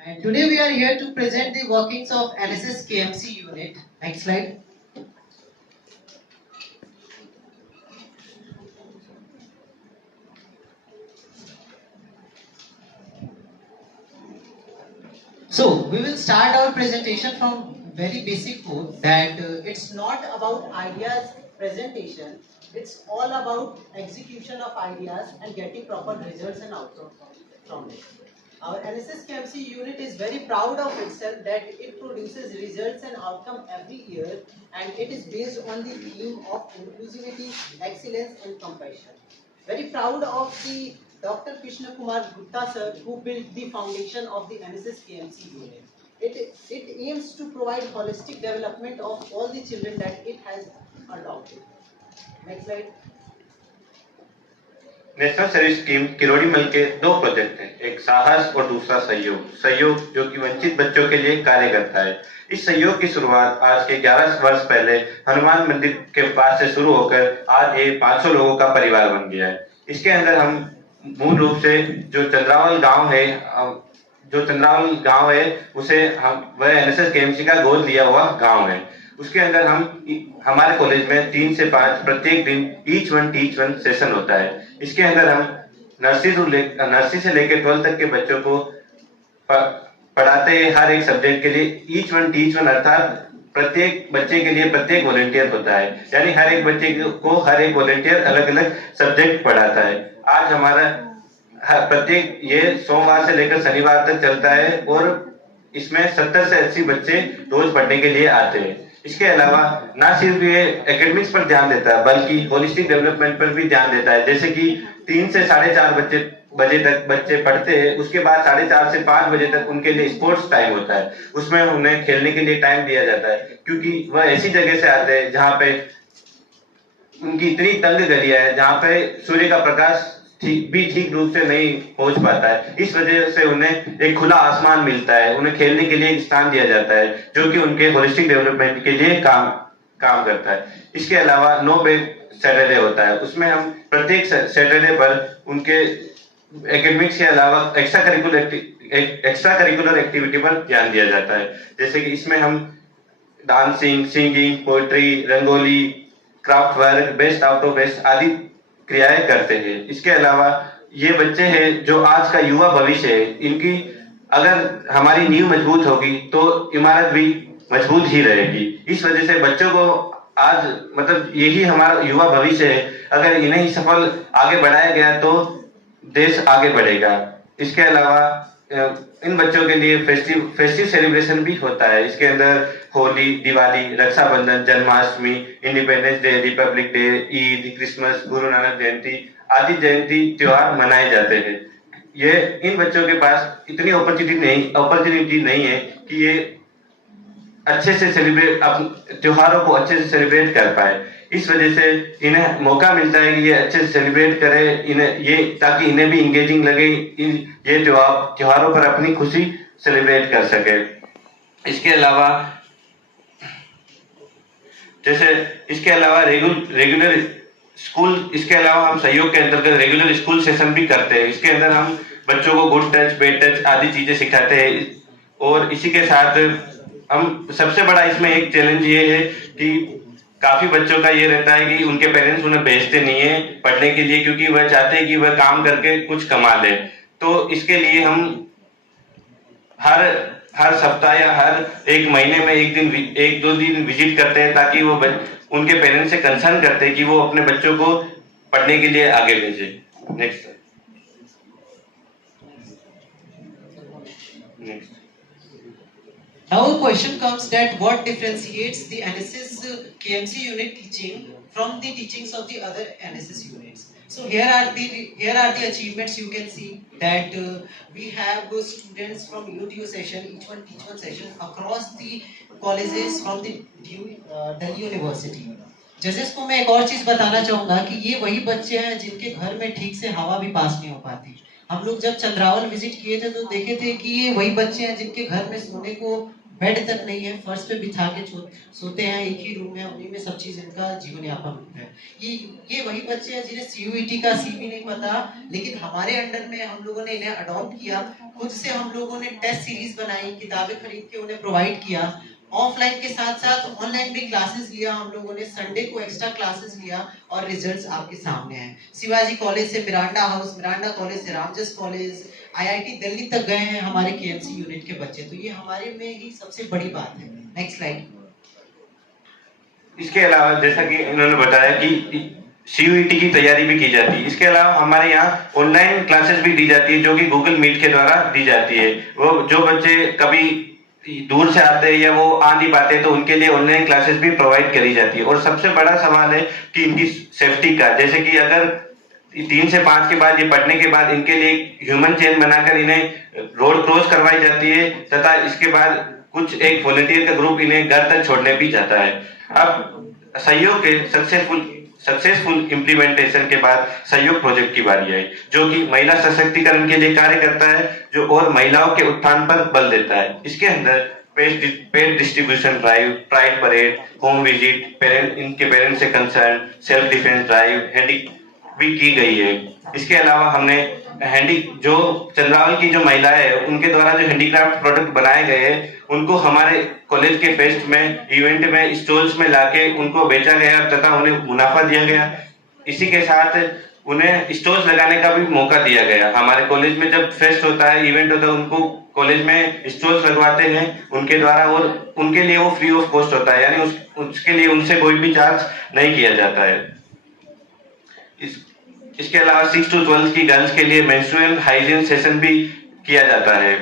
And today we are here to present the workings of NSS KMC unit. Next slide. So we will start our presentation from very basic code that it's not about ideas presentation, it's all about execution of ideas and getting proper results and outcomes from it. Our NSS KMC unit is very proud of itself that it produces results and outcome every year, and it is based on the theme of inclusivity, excellence and compassion. Very proud of the Dr. Krishna Kumar Gupta sir, who built the foundation of the NSS KMC unit. It aims to provide holistic development of all the children that it has adopted. Next slide. National service scheme Kirori Mal के दो project हैं, एक साहस और दूसरा सहयोग। सहयोग जो कि वंचित बच्चों के लिए कार्य करता है। इस सहयोग की शुरुआत आज के 11 वर्ष पहले हनुमान मंदिर के पास से शुरू होकर आज ये 500 लोगों का परिवार बन गया है। इसके अंदर हम मूल रूप से जो चंद्रावल गांव है उसे वह एनएसएस केएमसी का गोद लिया हुआ गांव है। उसके अंदर हमारे कॉलेज में 3 से 5 प्रत्येक दिन each one teach one session होता है। इसके अंदर हम नर्सरी से लेकर 12 तक के बच्चों को पढ़ाते हैं। हर एक सब्जेक्ट के लिए ईच वन टीच वन अर्थात प्रत्येक बच्चे के लिए प्रत्येक वॉलंटियर होता है, यानी हर एक बच्चे को हर एक वॉलंटियर अलग अलग सब्जेक्ट पढ़ाता है। आज हमारा प्रत्येक ये सोमवार से लेकर शनिवार तक चलता है और इसमें 70 से 80 बच्चे रोज पढ़ने के लिए आते हैं। इसके अलावा ना सिर्फ ये एकेडमिक्स पर ध्यान देता है बल्कि होलिस्टिक डेवलपमेंट पर भी ध्यान देता है। जैसे कि 3 से 4:30 बजे तक बच्चे पढ़ते हैं, उसके बाद 4:30 से 5 बजे तक उनके लिए स्पोर्ट्स टाइम होता है। उसमें उन्हें खेलने के लिए टाइम दिया जाता है, क्योंकि वह ऐसी जगह से आते हैं जहाँ पे उनकी इतनी तंग गलियां है जहाँ पे सूर्य का प्रकाश ठीक रूप से नहीं पहुंच पाता है। इस वजह से उन्हें एक खुला आसमान मिलता है, उन्हें खेलने के लिए एक स्थान दिया जाता है जो कि उनके होलिस्टिक डेवलपमेंट के लिए काम करता है। इसके अलावा नो ब्रेक सैटरडे होता है, उसमें हम प्रत्येक सैटरडे पर उनके एकेडमिक्स के अलावा एक्स्ट्रा करिकुलर एक्टिविटी पर ध्यान दिया जाता है। जैसे कि इसमें हम dancing, singing, poetry, rangoli, craft work, best out of waste आदि क्रियाएं करते हैं। इसके अलावा ये बच्चे हैं जो आज का युवा भविष्य है। इनकी अगर हमारी नींव मजबूत होगी तो इमारत भी मजबूत ही रहेगी। इस वजह से बच्चों को आज मतलब यही हमारा युवा भविष्य है। अगर इन्हें ही सफल आगे बढ़ाया गया तो देश आगे बढ़ेगा। इसके अलावा इन बच्चों के लिए फेस्टिव सेलिब्रेशन भी होता है। इसके अंदर Holi, Diwali, Rakshabandhan, Janmashtami, independence day, republic day, Eid, Christmas, Guru Nanak जयंती आदि जयंती त्योहार मनाए जाते हैं। ये इन बच्चों के पास इतनी अपॉर्चुनिटी नहीं है कि ये अच्छे से त्योहारों को अच्छे से सेलिब्रेट कर पाए। इस वजह से इन्हें मौका मिलता है कि ये अच्छे से सेलिब्रेट करें, ताकि इन्हें भी इंगेजिंग लगे, ये त्योहारों पर अपनी खुशी सेलिब्रेट कर सके। इसके अलावा रेगुलर स्कूल, इसके अलावा हम सहयोग के अंतर्गत रेगुलर स्कूल सेशन भी करते हैं। इसके अंदर हम बच्चों को गुड टच, बैड टच आदि चीजें सिखाते हैं। और इसी के साथ हम सबसे बड़ा इसमें एक चैलेंज ये है कि काफी बच्चों का ये रहता है कि उनके पेरेंट्स उन्हें भेजते नहीं है पढ़ने के लिए, क्योंकि वह चाहते हैं कि वह काम करके कुछ कमा ले। तो इसके लिए हम हर सप्ताह या हर एक महीने में 1-2 दिन विजिट करते हैं, ताकि वो उनके पेरेंट्स से कंसर्न करते हैं कि वो अपने बच्चों को पढ़ने के लिए आगे भेजे। Next. Now a question comes that what differentiates the NSS KMC unit teaching from the teachings of the other NSS units. So here are the achievements. You can see that we have students from UTU session, each one teach one session across the colleges from the Delhi University. जजेस को मैं एक और चीज बताना चाहूंगा कि ये वही बच्चे हैं जिनके घर में ठीक से हवा भी पास नहीं हो पाती। हम लोग जब चंद्रावल विजिट किए थे तो देखे थे कि ये वही बच्चे हैं जिनके घर में सोने को बेड तक नहीं है, फर्श पे बिछा के सोते हैं, एक ही रूम है, उन्हीं में सब चीज इनका जीवन यापन होता है। ये वही बच्चे हैं जिन्हें सीयूईटी का सी भी नहीं पता, लेकिन हमारे अंडर में हम लोगों ने इन्हें अडॉप्ट किया, खुद से हम लोगों ने टेस्ट सीरीज बनाई, किताबें खरीद के उन्हें प्रोवाइड किया, ऑफलाइन के साथ साथ ऑनलाइन भी क्लासेस लिया हम लोगों ने, संडे को एक्स्ट्रा क्लासेस लिया और रिजल्ट्स आपके सामने हैं। शिवाजी कॉलेज से मिरांडा हाउस, मिरांडा कॉलेज से रामजस कॉलेज, आईआईटी दिल्ली तक गए हैं हमारे केएमसी यूनिट के बच्चे, तो ये हमारे में ही सबसे बड़ी बात है। Next slide. इसके अलावा जैसा कि इन्होंने बताया कि सीयूईटी की तैयारी भी की जाती है, इसके अलावा हमारे यहाँ ऑनलाइन क्लासेस भी दी जाती है जो कि गूगल मीट के द्वारा दी जाती है। वो जो बच्चे कभी दूर से आते हैं या वो आ नहीं पाते तो उनके लिए ऑनलाइन क्लासेस भी प्रोवाइड करी जाती है। और सबसे बड़ा सवाल है कि इनकी सेफ्टी का, जैसे कि अगर 3 से 5 के बाद ये पढ़ने के बाद इनके लिए ह्यूमन चेन बनाकर इन्हें रोड क्रॉस करवाई जाती है तथा इसके बाद कुछ एक वॉलंटियर का ग्रुप इन्हें घर तक छोड़ने भी जाता है। अब सहयोग के सक्सेसफुल इम्प्लीमेंटेशन के बाद सहयोग प्रोजेक्ट की बारी आई, जो कि महिला सशक्तिकरण के लिए कार्य करता है, जो और महिलाओं के उत्थान पर बल देता है। इसके अंदर paid distribution drive, pride parade, home visit, इनके पेरेंट्स से concern, self defence drive, handy भी की गई है। इसके अलावा हमने जो चंद्रावल की जो महिलाएं हैं उनके द्वारा जो हैंडीक्राफ्ट प्रोडक्ट बनाए गए हैं उनको हमारे कॉलेज के फेस्ट में, इवेंट में, स्टॉल्स में लाके उनको बेचा गया तथा उन्हें मुनाफा दिया गया। इसी के साथ उन्हें स्टॉल्स लगाने का भी मौका दिया गया। हमारे कॉलेज में जब फेस्ट होता है, इवेंट होता है, उनको कॉलेज में स्टॉल्स लगवाते हैं उनके द्वारा और उनके लिए वो फ्री ऑफ कॉस्ट होता है, यानी उसके लिए उनसे कोई भी चार्ज नहीं किया जाता है। इसके अलावा 6 to 12 की गर्ल्स के लिए मेंस्ट्रुअल हाइजीन सेशन भी किया जाता है।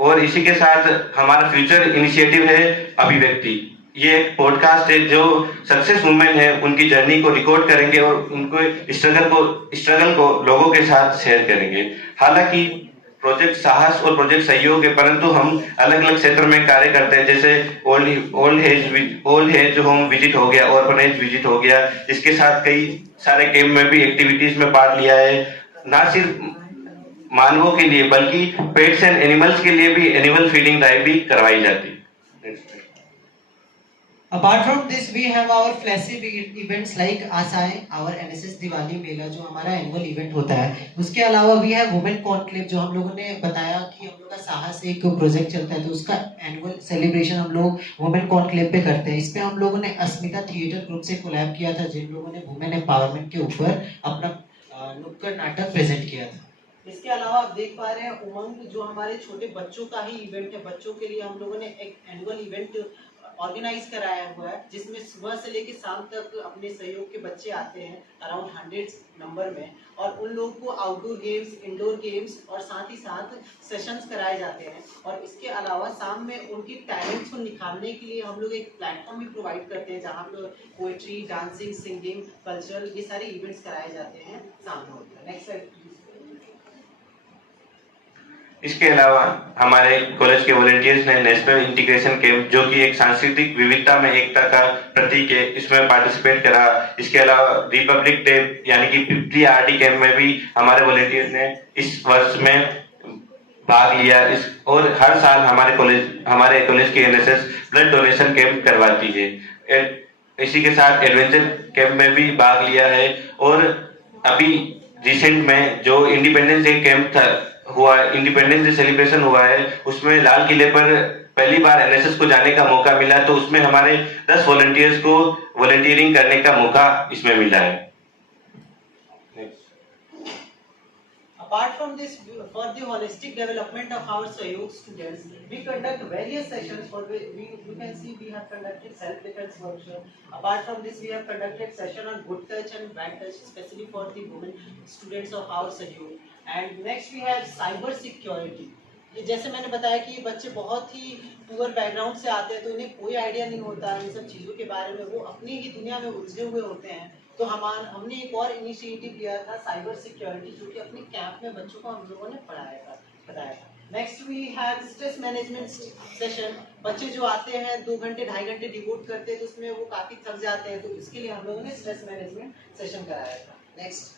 और इसी के साथ हमारा फ्यूचर इनिशिएटिव है अभिव्यक्ति। ये एक पॉडकास्ट है जो सक्सेस वुमेन है उनकी जर्नी को रिकॉर्ड करेंगे और उनको स्ट्रगल को लोगों के साथ शेयर करेंगे। हालांकि प्रोजेक्ट साहस और प्रोजेक्ट सहयोग है, परंतु हम अलग अलग क्षेत्र में कार्य करते हैं, जैसे ओल्ड एज होम विजिट हो गया, ऑर्फनेज विजिट हो गया। इसके साथ कई सारे गेम में भी एक्टिविटीज में पार्ट लिया है, ना सिर्फ मानवों के लिए बल्कि पेट्स एंड एनिमल्स के लिए भी एनिमल फीडिंग ड्राइव भी करवाई जाती है। Apart from this, we have our flashy events like आशाएं, our NSS दिवाली मेला जो हमारा एनुअल इवेंट होता है। उसके अलावा we have वुमेन कॉन्क्लेव जो हम लोगों ने बताया कि हम लोग का साहस एक प्रोजेक्ट चलता है, तो उसका एनुअल सेलिब्रेशन हम लोग वुमेन कॉन्क्लेव पे करते हैं। इस पे हम लोगों ने अस्मिता थिएटर ग्रुप से कोलैब किया था, जिन लोगों ने वुमेन एम्पावरमेंट के ऊपर अपना नुक्कड़ नाटक प्रेजेंट किया था। इसके अलावा आप देख पा रहे हैं उमंग जो हमारे छोटे बच्चों का ही इवेंट है। बच्चों के लिए हम लोगों ने एक एनुअल इवेंट ऑर्गेनाइज कराया हुआ है, जिसमें सुबह से लेकर शाम तक अपने सहयोग के बच्चे आते हैं अराउंड 100 नंबर में, और उन लोगों को आउटडोर गेम्स, इंडोर गेम्स और साथ ही साथ सेशंस कराए जाते हैं। और इसके अलावा शाम में उनकी टैलेंट्स को निखारने के लिए हम लोग एक प्लेटफॉर्म भी प्रोवाइड करते हैं, जहाँ पे पोएट्री, डांसिंग, सिंगिंग, कल्चरल, ये सारे इवेंट्स कराए जाते हैं शाम में। Next slide. इसके अलावा हमारे कॉलेज के वॉलंटियर्स ने नेशनल इंटीग्रेशन कैंप, जो कि एक सांस्कृतिक विविधता में एकता का प्रतीक है, इसमें पार्टिसिपेट करा। इसके अलावा रिपब्लिक डे यानी कि 50 आरडी कैंप में भी हमारे वॉलंटियर्स ने इस वर्ष में भाग लिया। और हर साल हमारे कॉलेज की एनएसएस ब्लड डोनेशन कैंप करवाती है। इसी के साथ एडवेंचर कैंप में भी भाग लिया है। और अभी रिसेंट में जो इंडिपेंडेंस डे कैंप हुआ, इंडिपेंडेंस डे सेलिब्रेशन हुआ है, उसमें लाल किले पर पहली बार एनएसएस को जाने का मौका मिला, तो उसमें हमारे 10 वॉलंटियर्स को वॉलंटियरिंग करने का मौका इसमें मिला है। Apart from this, for the holistic development of our Sahyog students, we conduct various sessions for which you can see we have conducted self-defense workshop. Apart from this, we have conducted session on good touch and bad touch, especially for the women students of our Sahyog. And next we have cyber security. ये जैसे मैंने बताया कि ये बच्चे बहुत ही poor background से आते हैं, तो इन्हें कोई आइडिया नहीं होता इन सब चीज़ों के बारे में, वो अपनी ही दुनिया में उलझे हुए होते हैं। तो हमने एक और इनिशिएटिव लिया था साइबर सिक्योरिटी, जो कि अपने कैंप में बच्चों को हम लोगों ने बताया था। Next we have stress management session. बच्चे जो आते हैं 2 घंटे 2.5 घंटे डिवोट करते हैं, तो उसमें वो काफ़ी थक जाते हैं, तो इसके लिए हम लोगों ने स्ट्रेस मैनेजमेंट सेशन कराया था। नेक्स्ट।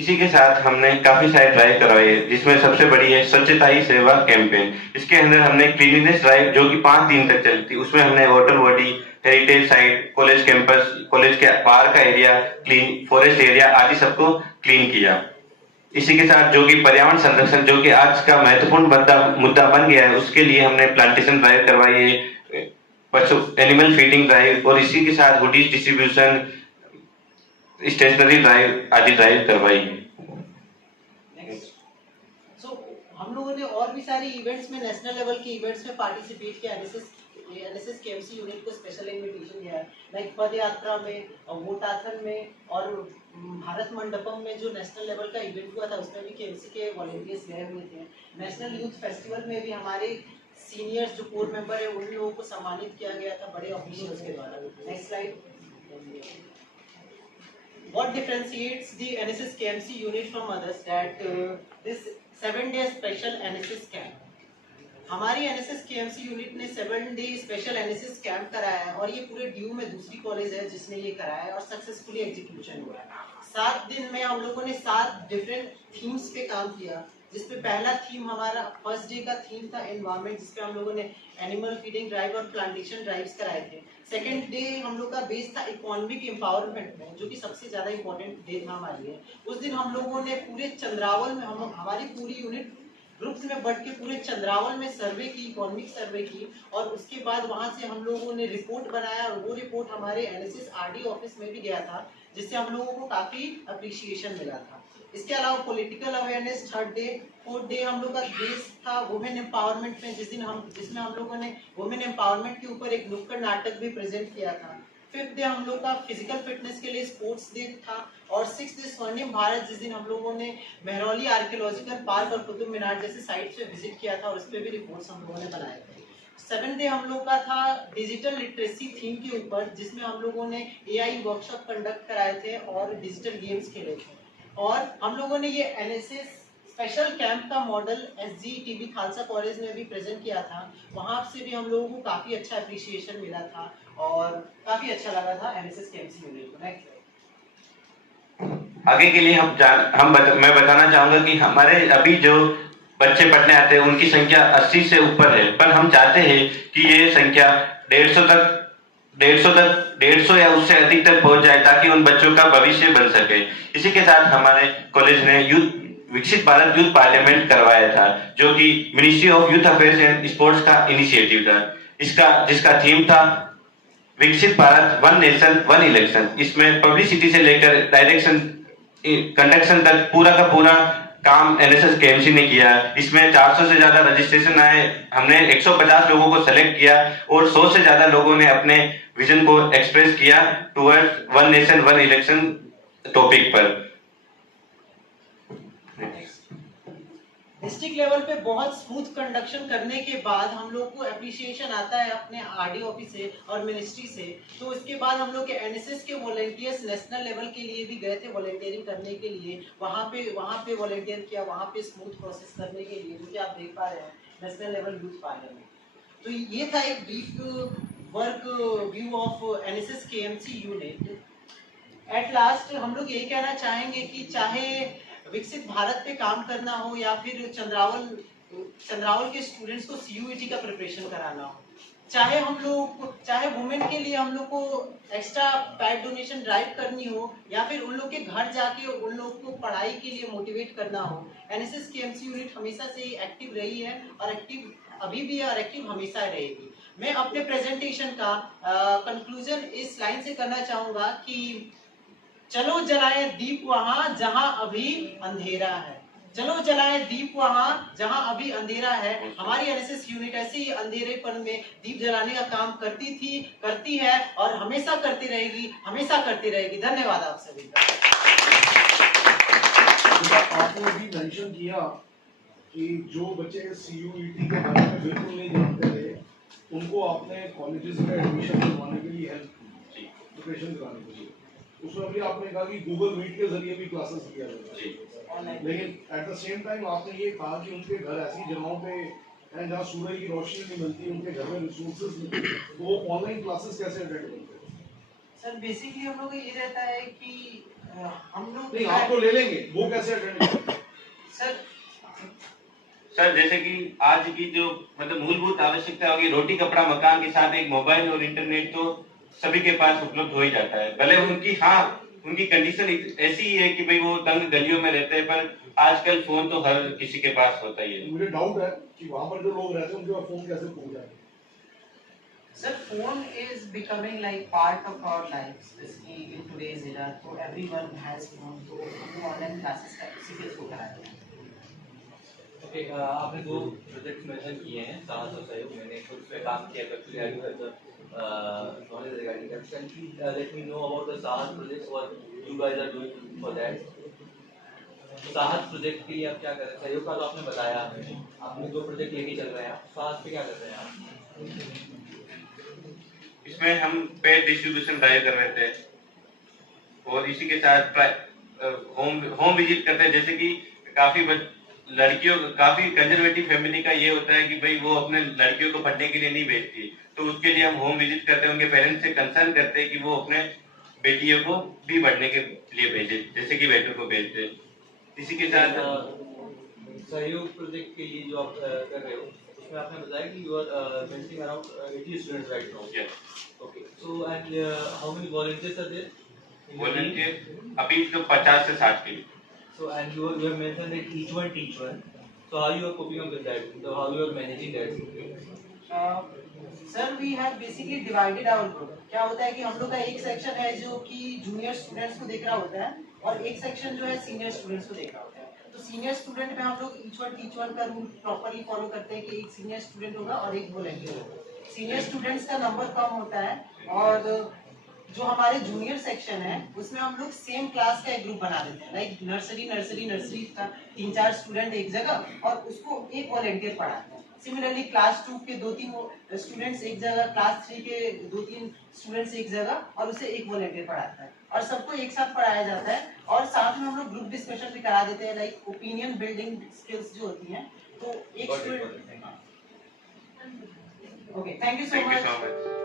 इसी के साथ हमने काफी सारे ड्राइव करवाई है, जिसमें सबसे बड़ी है स्वच्छता ही सेवा कैंपेन। इसके अंदर हमने क्लीनिनेस ड्राइव जो कि 5 दिन तक चलती, उसमें हमने water body, heritage site, college campus, college के बाहर का एरिया क्लीन, फॉरेस्ट एरिया आदि सबको क्लीन किया। इसी के साथ जो कि पर्यावरण संरक्षण, जो कि आज का महत्वपूर्ण मुद्दा बन गया है, उसके लिए हमने प्लांटेशन ड्राइव करवाई है, पशु एनिमल फीडिंग ड्राइव, और इसी के साथ हुडीज डिस्ट्रीब्यूशन, स्टेशनरी ड्राइव आदि ड्राइव करवाई है। So, हम लोगों ने और भी सारे इवेंट्स में, नेशनल लेवल के इवेंट्स में पार्टिसिपेट किया। एनएसएस केएमसी यूनिट को स्पेशल इनविटेशन दिया है, लाइक पद यात्रा में, वोटाथन में, और भारत मंडपम में जो नेशनल लेवल का इवेंट हुआ था उसमें भी केएमसी के वॉलंटियर्स गए हुए थे। नेशनल यूथ फेस्टिवल में भी हमारे सीनियर्स जो कोर मेंबर है उन लोगों को सम्मानित किया गया था बड़े ऑफिशियल्स के द्वारा। Next slide. What differentiates the NSS KMC unit from others? That this 7-day special NSS camp. हमारी NSS KMC यूनिट ने 7-day स्पेशल NSS कैंप कराया है, और ये पूरे ड्यू में दूसरी कॉलेज है जिसने ये कराया है, और सक्सेसफुली एग्जीक्यूशन हुआ है। 7 दिन में हम लोगों ने 7 डिफरेंट थीम्स पे काम किया, जिसपे पहला थीम हमारा फर्स्ट डे का थीम था एनवायरमेंट, जिसपे हम लोगों ने एनिमल फीडिंग ड्राइव और प्लांटेशन ड्राइव्स कराए थे। सेकेंड डे हम लोग का बेस था इकोनॉमिक एम्पावरमेंट में, जो कि सबसे ज्यादा इंपॉर्टेंट डे था हमारे लिए। उस दिन हम लोगों ने पूरे चंद्रावल में, हमारी पूरी यूनिट ग्रुप्स में बढ़ के पूरे चंद्रावल में सर्वे की, इकोनॉमिक सर्वे की, और उसके बाद वहां से हम लोगों ने रिपोर्ट बनाया, और वो रिपोर्ट हमारे एनएसएस आरडी ऑफिस में भी गया था, जिससे हम लोगों को काफी अप्रिशिएशन मिला था। इसके अलावा political awareness third day. Fourth day हम लोग का बेस था वुमेन एम्पावरमेंट में, जिसमें हम लोगों ने वुमेन एम्पावरमेंट के ऊपर एक नुक्कड़ नाटक भी प्रेजेंट किया था। फिफ्थ डे हम लोग का फिजिकल फिटनेस के लिए स्पोर्ट्स डे था, और सिक्स डे स्वर्णिम भारत, जिस दिन हम लोगों ने मेहरौली आर्कियोलॉजिकल पार्क और कुतुब मीनार जैसे साइट पे विजिट किया था, और उस पर भी रिपोर्ट्स हम लोगों ने बनाए थे। 7 डे हम लोग का था डिजिटल लिटरेसी थीम के ऊपर, जिसमें हम लोगों ने एआई वर्कशॉप कंडक्ट कराए थे और डिजिटल गेम्स खेले थे। और हम लोगों ने ये एनएसएस स्पेशल कैंप का मॉडल एसजीटीबी खालसा कॉलेज में भी प्रेजेंट किया था, वहां से भी हम लोगों को काफी अच्छा अप्रिशिएशन मिला था, और काफी अच्छा लगा था एनएसएस केएमसी यूनिट को। नेक्स्ट। आगे के लिए मैं बताना चाहूंगा कि हमारे अभी जो बच्चे पढ़ने आते हैं उनकी संख्या 80 से ऊपर है, पर हम चाहते हैं कि ये संख्या 150 या उससे अधिक तक पहुंच जाए, ताकि उन बच्चों का भविष्य बन सके। इसी के साथ हमारे कॉलेज ने विकसित भारत यूथ पार्लियामेंट करवाया था, जो कि ministry of youth affairs and sports का इनिशिएटिव था, जिसका थीम था विकसित Bharat, one nation one election. इसमें पब्लिसिटी से लेकर डायरेक्शन कंडक्शन तक पूरा का पूरा काम एनएसएस केएमसी ने किया। इसमें 400 से ज्यादा रजिस्ट्रेशन आए, हमने 150 लोगों को सेलेक्ट किया, और 100 से ज्यादा लोगों ने अपने विजन को एक्सप्रेस किया toward one nation one election topic पर। डिस्ट्रिक्ट लेवल पे बहुत स्मूथ कंडक्शन करने के बाद हम लोग को अप्रिशिएशन आता है अपने आरडी ऑफिस से और मिनिस्ट्री से। तो इसके बाद हम लोग के एनएसएस के वॉलंटियर्स नेशनल लेवल के लिए भी गए थे वॉलंटियरिंग करने के लिए, वहाँ पे वॉलंटियर किया, वहाँ पे स्मूथ प्रोसेस करने के लिए, जो कि आप देख पा रहे हैं नेशनल लेवल यूथ पार्लियामेंट। तो ये था एक brief work view of NSS KMC unit. At last हम लोग यही कहना चाहेंगे कि चाहे विकसित भारत पे काम करना हो, या फिर चंद्रावल के स्टूडेंट्स को सीयूईटी का प्रिपरेशन कराना हो, चाहे वुमेन के लिए हम लोग को एक्स्ट्रा पैड डोनेशन ड्राइव करनी हो, या फिर उन लोग के घर जाके उन लोग को पढ़ाई के लिए मोटिवेट करना हो, एनएसएस केएमसी यूनिट हमेशा से ही एक्टिव रही है, और एक्टिव अभी भी है, और एक्टिव हमेशा रहेगी। मैं अपने प्रेजेंटेशन का कंक्लूजन इस लाइन से करना चाहूंगा कि चलो जलाएं दीप वहां जहां अभी अंधेरा है, चलो जलाएं दीप वहां जहां अभी अंधेरा है। हमारी एनएसएस यूनिट ऐसे ही अंधेरेपन में दीप जलाने का काम करती थी, करती है, और हमेशा करती रहेगी, हमेशा करती रहेगी। धन्यवाद आप सभी का। आपने भी मेंशन किया कि जो बच्चे सीयूईटी के बारे में बिल्कुल नहीं जानते थे, उनको आपने कॉलेजेस में एडमिशन करवाने के लिए हेल्प की, प्रिपरेशन कराने के लिए। उसमें भी आपने कहा कि गूगल मीट के जरिए भी क्लासेस किया जाता है, लेकिन एट द सेम टाइम आपने ये कहा कि उनके घर ऐसी जगहों पे हैं जहाँ सूरज की रोशनी नहीं मिलती, उनके घर में रिसोर्सेज नहीं, तो वो ऑनलाइन क्लासेस कैसे अटेंड करते हैं? सर बेसिकली हम लोग को ये रहता है कि हम लोग नहीं आप तो ले लेंगे, वो कैसे अटेंड करेंगे? सर सर जैसे कि आज की जो मतलब मूलभूत आवश्यकता होगी, रोटी कपड़ा मकान के साथ एक मोबाइल और इंटरनेट तो सभी के पास उपलब्ध हो ही जाता है। भले उनकी कंडीशन ऐसी ही है कि भाई वो तंग गलियों में रहते हैं, पर आजकल फोन तो हर किसी के पास होता ही है। मुझे डाउट है कि वहाँ पर जो लोग रहते हैं उनके पास फोन कैसे पहुँच जाएंगे? Sir, phone is becoming like part of our lives, especially in today's era. So everyone has phone. So हम ऑनलाइन क्लासेस का इसी के थ्रू कराते हैं. ओके, आपने 2 प्रोजेक्ट्स मेंशन किए हैं, साहस और सहयोग। मैंने खुद पे काम किया है, actually I do have the knowledge regarding that. Can you let me know about the Sahas projects, what you guys are doing for that? Sahas project के लिए आप क्या कर रहे हैं? सहयोग का तो आपने बताया हमें, आपने 2 प्रोजेक्ट लेके चल रहे हैं, आप साहस पे क्या कर रहे हैं आप? इसमें हम पेड डिस्ट्रीब्यूशन ड्राइव कर रहे थे और इसी के साथ होम विजिट करते हैं। जैसे कि काफी कंजर्वेटिव फैमिली का ये होता है कि भाई वो अपने लड़कियों को पढ़ने के लिए नहीं भेजती, तो उसके लिए हम होम विजिट करते हैं, उनके पेरेंट्स से कंसर्न करते हैं कि वो अपने बेटियों को भी पढ़ने के लिए भेजे, जैसे कि बेटों को भेजते हैं। इसी के साथ सहयोग प्रोजेक्ट के लिए जो आप कर रहे हो, उसमें आपने बताया कि you are mentoring around 80 students right now. Okay, so and how many volunteers are there? Volunteer अभी तो 50 से 60 के लिए। So and you have mentioned that each one teach one. So how you are coping up with that? So how you are managing that? Sir we have basically divided our group. क्या होता है कि हम लोग का एक section है जो कि जूनियर स्टूडेंट्स को देख रहा होता है और एक सेक्शन जो है सीनियर स्टूडेंट्स को देख रहा होता है. तो सीनियर स्टूडेंट में हम लोग ईच वन टीच वन का रूल प्रॉपर्ली फॉलो करते हैं कि एक सीनियर स्टूडेंट होगा और एक वॉलंटियर होगा. सीनियर स्टूडेंट्स का नंबर कम होता है और जो हमारे जूनियर सेक्शन है उसमें हम लोग सेम क्लास का एक ग्रुप बना देते हैं. लाइक नर्सरी का 3-4 स्टूडेंट एक जगह और उसको एक वॉलंटियर पढ़ाते हैं. सिमिलरली क्लास 2 के 2-3 स्टूडेंट्स एक जगह, क्लास 3 के 2-3 स्टूडेंट्स एक जगह और उसे एक वॉलंटियर पढ़ाता है और सबको एक साथ पढ़ाया जाता है. और साथ में हम लोग ग्रुप डिस्कशन भी करा देते हैं, लाइक ओपिनियन बिल्डिंग स्किल्स जो होती हैं. तो एक student. Okay, thank you so much.